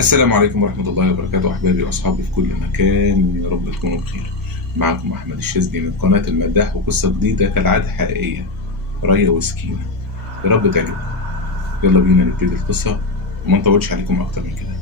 السلام عليكم ورحمة الله وبركاته أحبابي وأصحابي في كل مكان، يا رب تكونوا بخير. معكم أحمد الشاذلي من قناة المداح وقصة جديدة كالعادة حقيقية، ريا وسكينة. يا رب تعجبكم. يلا بينا نبتدي القصة وما نطولش عليكم أكتر من كده.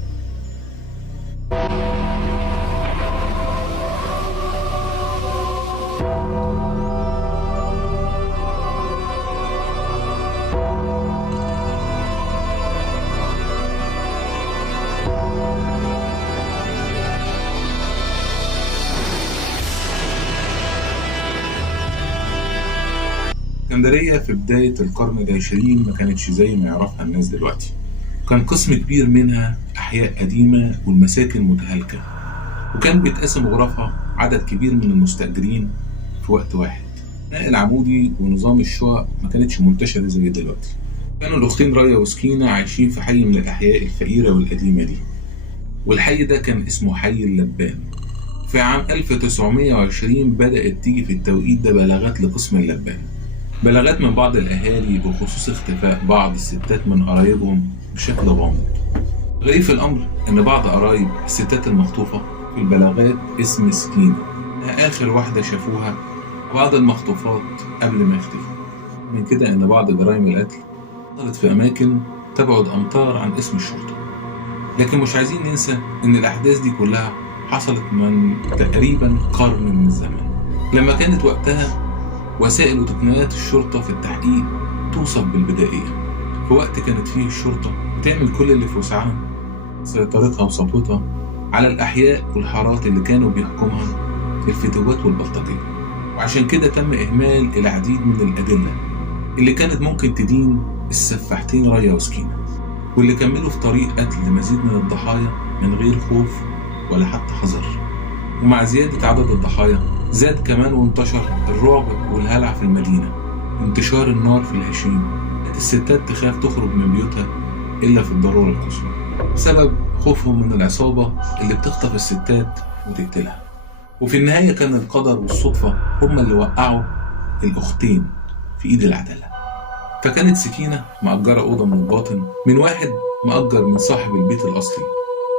اسكندرية في بداية القرن العشرين ما كانتش زي ما يعرفها الناس دلوقتي. كان قسم كبير منها أحياء قديمة والمساكن متهالكة، وكان بيتقسم غرفها عدد كبير من المستأجرين في وقت واحد. بناء العمودي ونظام الشقق ما كانتش منتشرة زي دلوقتي. كانوا الأختين ريا وسكينة عايشين في حي من الأحياء الفقيرة والقديمة دي، والحي ده كان اسمه حي اللبان. في عام 1920 بدأت تيجي في التوقيت ده بلاغات لقسم اللبان، بلاغات من بعض الأهالي بخصوص اختفاء بعض الستات من قرايبهم بشكل غامض. غريب في الأمر إن بعض قرايب الستات المخطوفة في البلاغات اسم سكينة، آخر واحدة شافوها بعض المخطوفات قبل ما يختفوا. من كده إن بعض جرائم القتل حصلت في أماكن تبعد أمتار عن اسم الشرطة. لكن مش عايزين ننسى إن الأحداث دي كلها حصلت من تقريبا قرن من الزمن، لما كانت وقتها وسائل وتقنيات الشرطة في التحقيق توصف بالبدائية، في وقت كانت فيه الشرطة بتعمل كل اللي في وسعها سيطرتها وسطوتها على الأحياء والحارات اللي كانوا بيحكمها الفتوات والبلطجية. وعشان كده تم إهمال العديد من الأدلة اللي كانت ممكن تدين السفاحتين ريا وسكينة، واللي كملوا في طريق قتل مزيد من الضحايا من غير خوف ولا حتى حذر. ومع زيادة عدد الضحايا زاد كمان وانتشر الرعب والهلع في المدينة، انتشار النار في الهشيم. الستات تخاف تخرج من بيوتها إلا في الضرورة القصوى، بسبب خوفهم من العصابة اللي بتخطف الستات وتقتلها. وفي النهاية كان القدر والصدفة هما اللي وقعوا الأختين في إيد العدالة. فكانت سكينة مأجرة أوضة من الباطن من واحد مأجر من صاحب البيت الأصلي،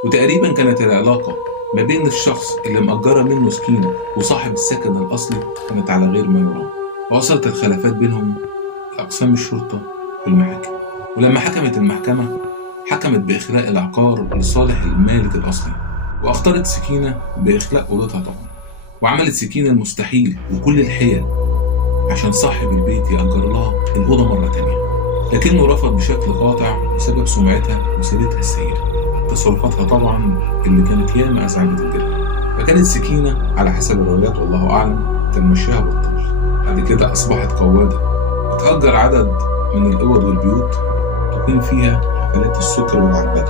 وتقريبا كانت العلاقة ما بين الشخص اللي مأجرة منه سكينة وصاحب السكن الأصلي كانت على غير ما يرام. وصلت الخلافات بينهم لأقسام الشرطة والمحاكم، ولما حكمت المحكمة حكمت بإخلاء العقار لصالح المالك الأصلي، وأخطرت سكينة بإخلاء أوضتها طبعا. وعملت سكينة المستحيل وكل الحيل عشان صاحب البيت يأجر لها الأوضة مرة تانية، لكنه رفض بشكل قاطع بسبب سمعتها وسيرتها السيئة، تصرفاتها طبعا اللي كانت ياما أزعجت الجيران. فكانت سكينة على حسب الروايات والله أعلم كان مشيها بطال. بعد كده أصبحت قوادة بتأجر عدد من الأوض والبيوت تقيم فيها حفلات السكر والعربدة،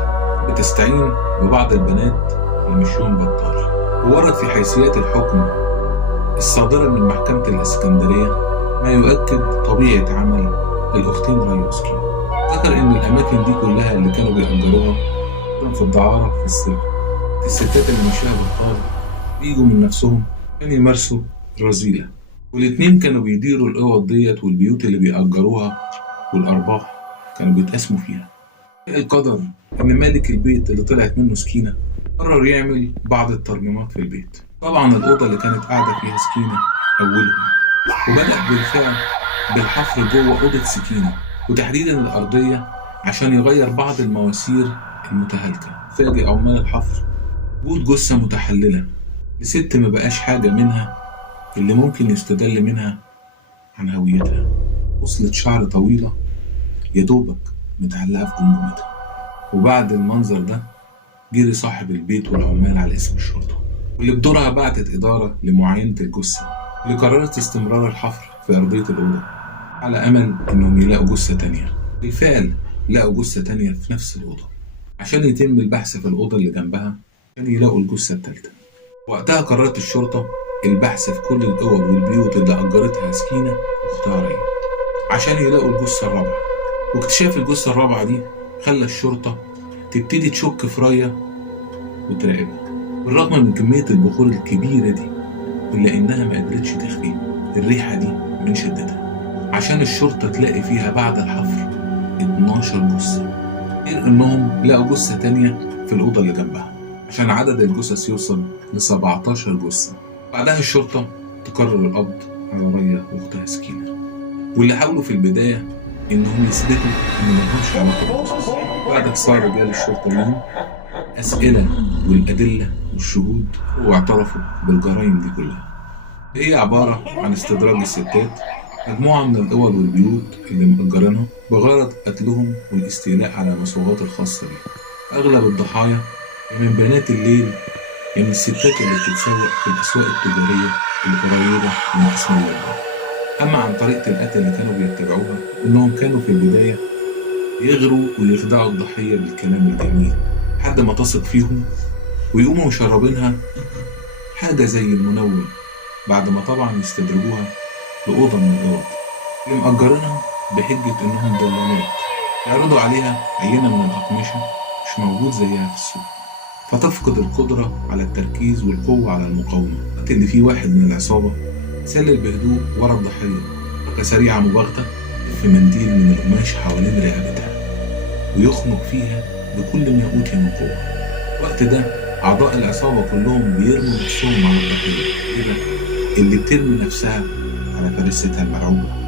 بتستعين ببعض البنات لمشيهم بطال. وورد في حيثيات الحكم الصادرة من محكمة الإسكندرية ما يؤكد طبيعة عمل الأختين ريا وسكينة. ذكر إن الأماكن دي كلها اللي كانوا بيأجروها في الدعارة في السر. الستات اللي مشيها بطال بيجوا من نفسهم كانوا يمارسوا الرذيلة، والاتنين كانوا بيديروا الأوض ديت والبيوت اللي بيأجروها، والأرباح كانوا بيتقسموا فيها. القدر إن مالك البيت اللي طلعت منه سكينة قرر يعمل بعض الترميمات في البيت. طبعا الأوضة اللي كانت قاعدة فيها سكينة أولهم، وبدأ بالفعل بالحفر جوه أوضة سكينة وتحديدا الأرضية عشان يغير بعض المواسير المتهالكة. فاجئ عمال الحفر وجود جثة متحللة لست ما بقاش حاجة منها اللي ممكن يستدل منها عن هويتها. وصلت شعر طويلة يدوبك متعلقة في جمجمتها. وبعد المنظر ده جري صاحب البيت والعمال على اسم الشرطة، واللي بدورها بعتت إدارة لمعاينة الجثة، اللي قررت استمرار الحفر في أرضية الأوضة على أمل إنهم يلاقوا جثة تانية. بالفعل لقوا جثة تانية في نفس الأوضة، عشان يتم البحث في الأوضة اللي جنبها عشان يلاقوا الجثة التالتة. وقتها قررت الشرطة البحث في كل الأوض والبيوت اللي أجرتها سكينة واختها ريا عشان يلاقوا الجثة الرابعة. واكتشاف الجثة الرابعة دي خلى الشرطة تبتدي تشك في ريا وتراقبها، بالرغم من كمية البخور الكبيرة دي، إلا إنها ما قدرتش تخفي الريحة دي من شدتها، عشان الشرطة تلاقي فيها بعد الحفر 12 جثة، غير إنهم لقوا جثة تانية في الأوضة اللي جنبها عشان عدد الجثث يوصل ل17 جثة. بعدها الشرطة تقرر القبض على ريا وأختها سكينة، واللي حاولوا في البداية إنهم يثبتوا إن ملهمش علاقة بالجثث. بعد اتصال رجال الشرطة ليهم أسئلة والأدلة والشهود، واعترفوا بالجرائم دي كلها. هي عبارة عن استدراج الستات، مجموعة من الأوض والبيوت اللي مأجرينها بغرض قتلهم والاستيلاء على المصوغات الخاصة بيهم. أغلب الضحايا من بنات الليل، من الستات اللي بتتسوق في الأسواق التجارية القريبة من قسم اللبان. أما عن طريقة القتل اللي كانوا بيتبعوها، إنهم كانوا في البداية يغروا ويخدعوا الضحية بالكلام الجميل لحد ما تثق فيهم، ويقوموا مشربينها حاجة زي المنوم، بعد ما طبعا يستدرجوها لأوضة من الأوض اللي مأجرينها بحجة إنهم دلالات، يعرضوا عليها عينة من الأقمشة مش موجود زيها في السوق، فتفقد القدرة على التركيز والقوة على المقاومة. وقت اللي فيه واحد من العصابة سلل بهدوء ورا الضحية، حركة سريعة مباغتة في منديل من القماش حوالين رقبتها ويخنق فيها بكل ما أوتي من قوة. وقت ده أعضاء العصابة كلهم بيرموا نفسهم على الضحية اللي بترمي نفسها على فريستها المرعوبة.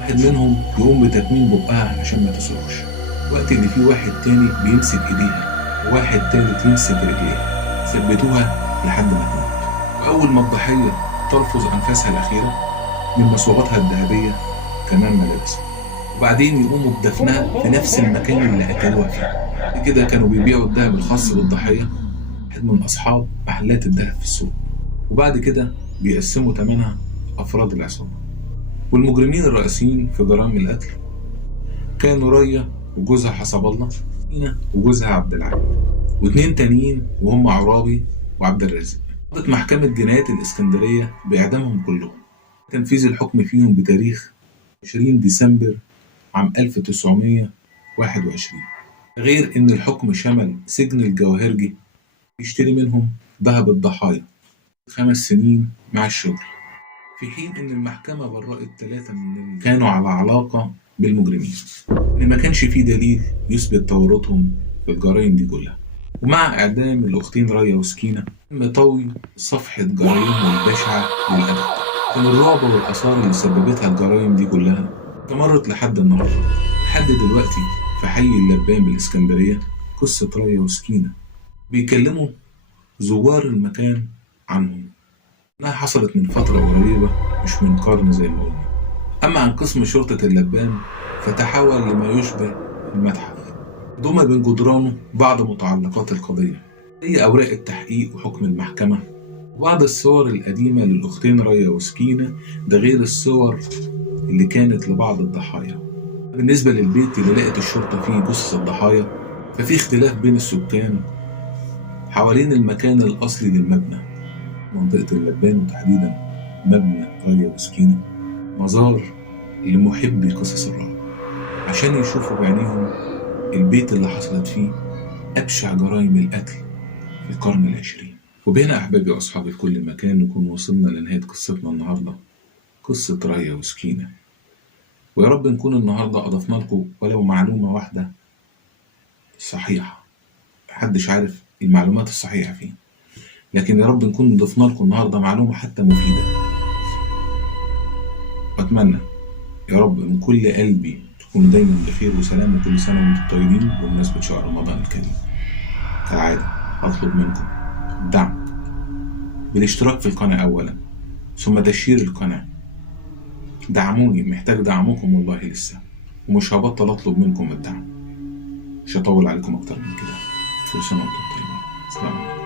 واحد منهم يقوم بتكميم بقها عشان ما تصرخش، وقت اللي فيه واحد تاني بيمسك ايديها، وواحد تالت يمسك رجليها، ثبتوها لحد ما تموت. وأول ما الضحية تلفظ أنفاسها الأخيرة من مصوغاتها الذهبية كمان ملابسها، وبعدين يقوموا بدفنها في نفس المكان اللي قتلوها فيه. كده كانوا بيبيعوا الذهب الخاص بالضحية واحد من أصحاب محلات الذهب في السوق، وبعد كده بيقسموا ثمنها أفراد العصابة. والمجرمين الرئيسيين في جرائم القتل كانوا ريا وجوزها حسب الله، سكينة وجوزها عبد العال، واتنين تانيين وهم عرابي وعبد الرازق. قضت محكمة جنايات الإسكندرية بإعدامهم كلهم، تنفيذ الحكم فيهم بتاريخ 20 ديسمبر عام 1921. غير إن الحكم شمل سجن الجواهرجي يشتري منهم ذهب الضحايا 5 سنين مع الشغل، في حين إن المحكمة برأت 3 من اللي كانوا على علاقة بالمجرمين، إن ما كانش فيه دليل يثبت تورطهم في الجرائم دي كلها. ومع إعدام الأختين ريا وسكينة تم طوي صفحة جرائمهم البشعة للأبد. كان الرعب والآثار اللي سببتها الجرائم دي كلها استمرت لحد النهارده. لحد دلوقتي في حي اللبان بالإسكندرية قصة ريا وسكينة بيكلموا زوار المكان عنهم، إنها حصلت من فترة قريبة مش من قرن زي ما قلنا. أما عن قسم شرطة اللبان فتحول لما يشبه المتحف، ضم بين جدرانه بعض متعلقات القضية زي أوراق التحقيق وحكم المحكمة وبعض الصور القديمة للأختين ريا وسكينة، ده غير الصور اللي كانت لبعض الضحايا. بالنسبة للبيت اللي لقت الشرطة فيه جثث الضحايا ففي اختلاف بين السكان حوالين المكان الأصلي للمبنى. منطقة اللبان وتحديدا مبنى ريا وسكينة مزار لمحبي قصص الرعب عشان يشوفوا بعينيهم البيت اللي حصلت فيه أبشع جرائم القتل في القرن العشرين. وبهنا أحبابي وأصحابي في كل مكان نكون وصلنا لنهاية قصتنا النهاردة، قصة ريا وسكينة. ويا رب نكون النهاردة أضفنا لكم ولو معلومة واحدة صحيحة، محدش عارف المعلومات الصحيحة فين، لكن يا رب نكون ضفنا لكم النهاردة معلومة حتى مفيدة. وأتمنى يا رب من كل قلبي تكونوا دايما بخير وسلام، وكل سنة وانتم طيبين بمناسبة شهر رمضان الكريم. كالعادة أطلب منكم الدعم بالاشتراك في القناة أولا، ثم تشير القناة. دعموني، محتاج دعمكم والله لسه، ومش هبطل أطلب منكم الدعم. مش هطول عليكم أكتر من كده. كل سنة وانتم طيبين. السلام عليكم.